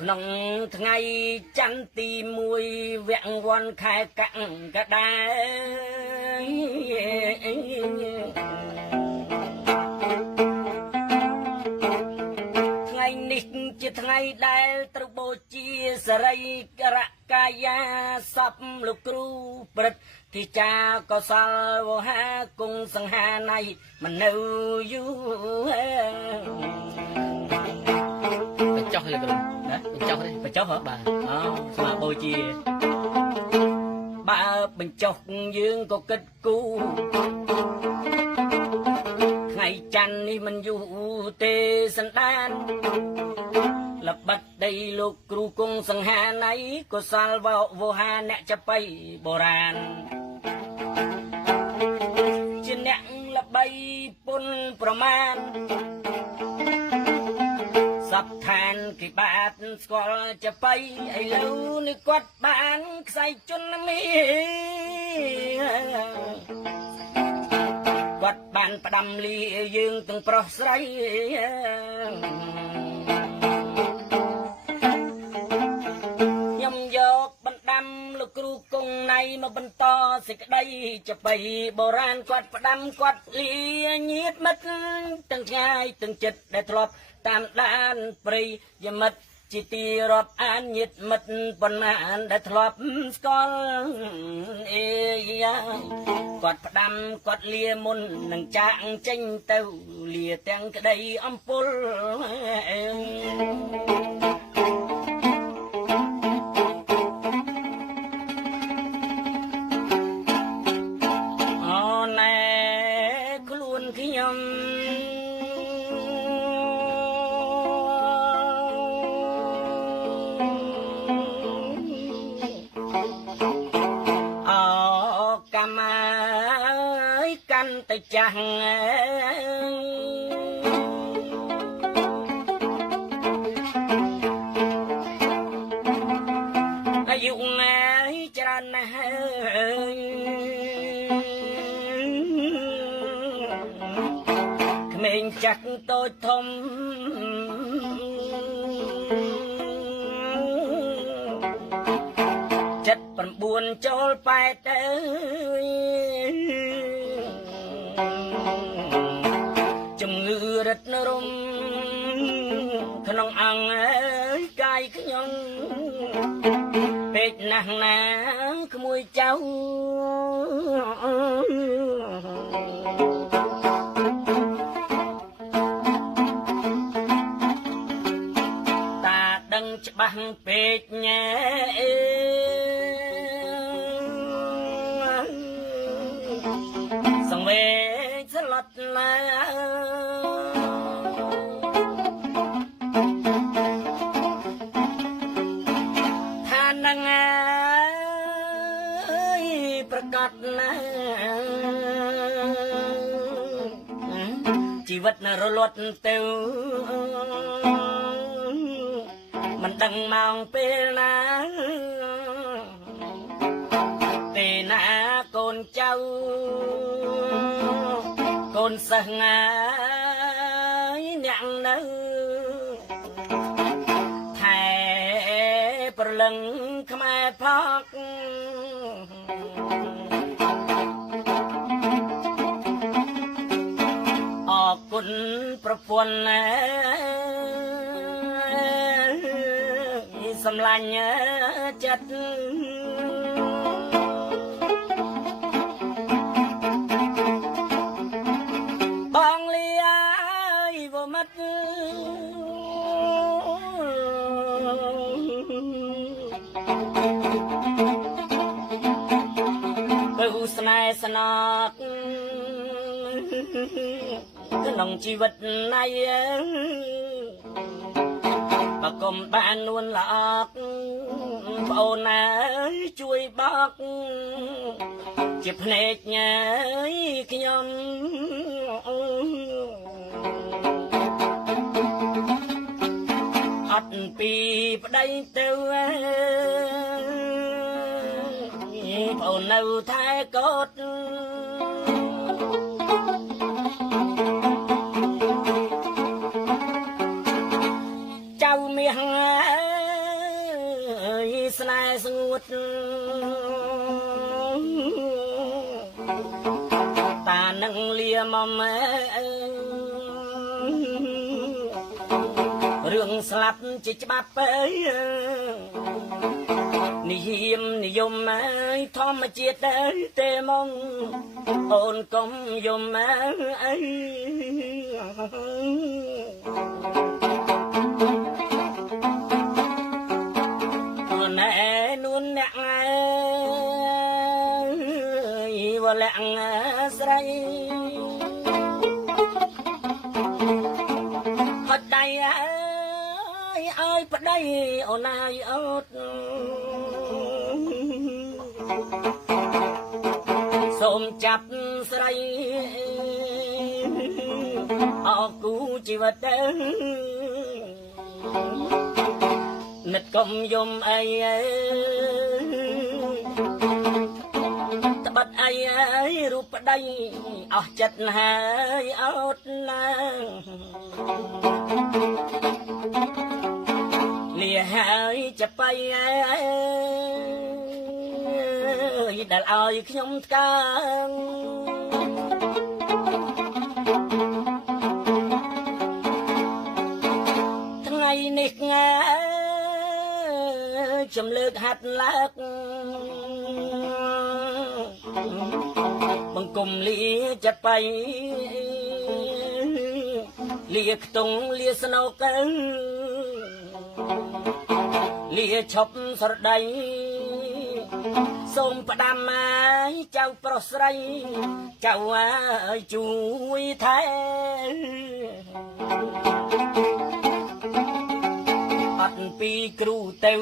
ក្នុងថ្ងៃច័ន្ទទី1វគ្គវ័នខែកក្កដាថ្ងៃនេះជាថ្ងៃដែលត្រូវបូជាសិរីករកាយាសពលោកគ្រូព្រឹទ្ធាចារ្យកុសលវោហាគង់សង្ហាណៃមិននៅយូរបញ្ចុះលោកគ្រូណាបញ្ចុះទេបញ្ចុះហ៎បាទអូស្មាបូជាបើបញ្ចុះយើងក៏គិតគូថ្ងៃច័ន្ទនេះមិនយូរទេសន្តានល្បិតដីលោកគ្រូគង់សង្ហាណៃកុសលវោហាអ្នកចបៃបុរាណជាអ្នកល្បីពុនប្រមាណសពឋានគេបាទស្គាល់ចបៃឥឡូវនេះគាត់បានខ្សែជន់មីគាត់បានផ្ដាំលីយើងទាំងប្រុសស្រីខ្ញុំយកបណ្ដាំលោកគ្រូគង់ណៃមកបន្តសេចក្តីចបៃបុរាណគាត់ផ្ដាំគាត់លាញាតមិត្តទាំងឆ្ងាយទាំងចិត្តដែលធ្លាប់តាមដានព្រៃយមិត្តជាទីរាប់អានញាតមិត្តប៉ុន្មានដែលធ្លាប់ស្គាល់អេយ៉ាគាត់ផ្ដាំគាត់លាមុននឹងចាក់ចេញទៅលាទាំងក្តីអំពុលទៅចាស់អាយុណាស់ច្រើនណាស់ក្មេងចាស់តូចធំ79ចូល8ទៅជំងឺរឹតរំក្នុងអង្គកាយខ្ញុំពេកណាស់ណាក្មួយចៅតាដឹងច្បាស់ពេកញ៉ែសង្វេងស្លុតណាថានឹងប្រកាសណាជីវិតរលត់ទៅមិនដឹងម៉ោងពេលណាទេណាកូនចៅកូនសិស្សងាយអ្នកនៅថែប្រលឹងខ្មែរផកអរគុណប្រពន្ធណាសម្លាញ់ចិត្តបងលាយវមិត្តបើស្នេហ៍ស្នត់ក្នុងជីវិតណៃបើកុំបាននួនល្អកប្អូនណាជួយបកជាភ្នែកញ៉ៃខ្ញុំអត់ពីប្តីទៅប្អូននៅថែកូនចៅមាស ស្នេហ៍ស្ងួតតានឹងលាមកម៉ែរឿងស្លាប់ជាច្បាប់ពេនិយមអើយធម្មជាតិទេមកអូនកុំយំអើយណែនួនអ្នកអើយវលាក់ស្រីហត់ដៃអើយឲ្យប្តីអូនណាយអត់សូមចាប់ស្រីអរគូជីវិតទៅនឹកកុំយំអីត្បិតអីរូបប្តីអស់ចិត្តហើយអត់ណាលាហើយจะไปដែលឲ្យខ្ញុំថ្កើងថ្ងៃនេះងាខ្ញុំលើកហាត់លើកបង្គំលាចិត្តไปលាខ្ទង់លាស្នោកលាឈប់ស្រដីសូមផ្ដាំមកចៅប្រុសស្រីចៅឲ្យជួយថែអត់ពីគ្រូទៅ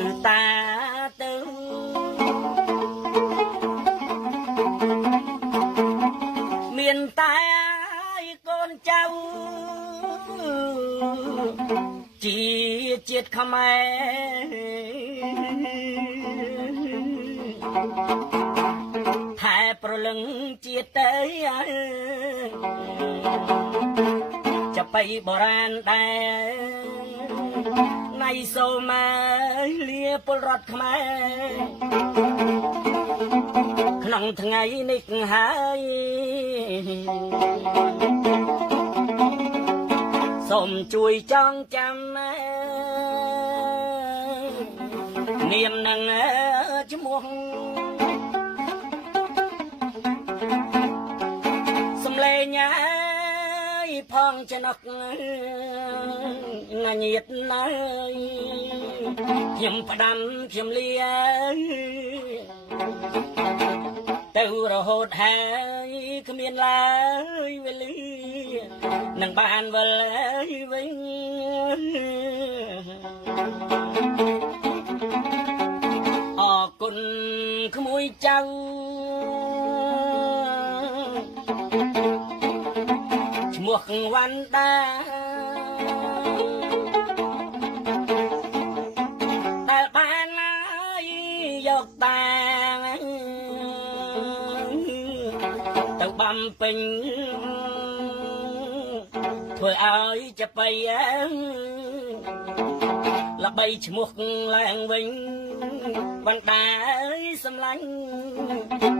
ឬតាទៅមានតែកូនចៅជាជាតិខ្មែរថែប្រលឹងជាតិទៅจะไปโบราณដែរណៃសូម៉ាលាពលរដ្ឋខ្មែរក្នុងថ្ងៃនេះហើយសូមជួយចងចាំនាមនឹងឈ្មោះសំលេងផងចំណុកណាញាតណាយខ្ញុំផ្ដាំខ្ញុំលាទៅរហូតហើយគ្មានឡើយវេលានឹងបានវិលវិញអរគុណក្មួយចៅឈ្មោះវណ្ណដាដែលបានយកតាទៅបំពេញធ្វើឲ្យจะไปល្បីឈ្មោះឡើងវិញវណ្ណដាសម្លាញ់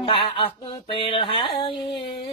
តាអស់ពេលហើយ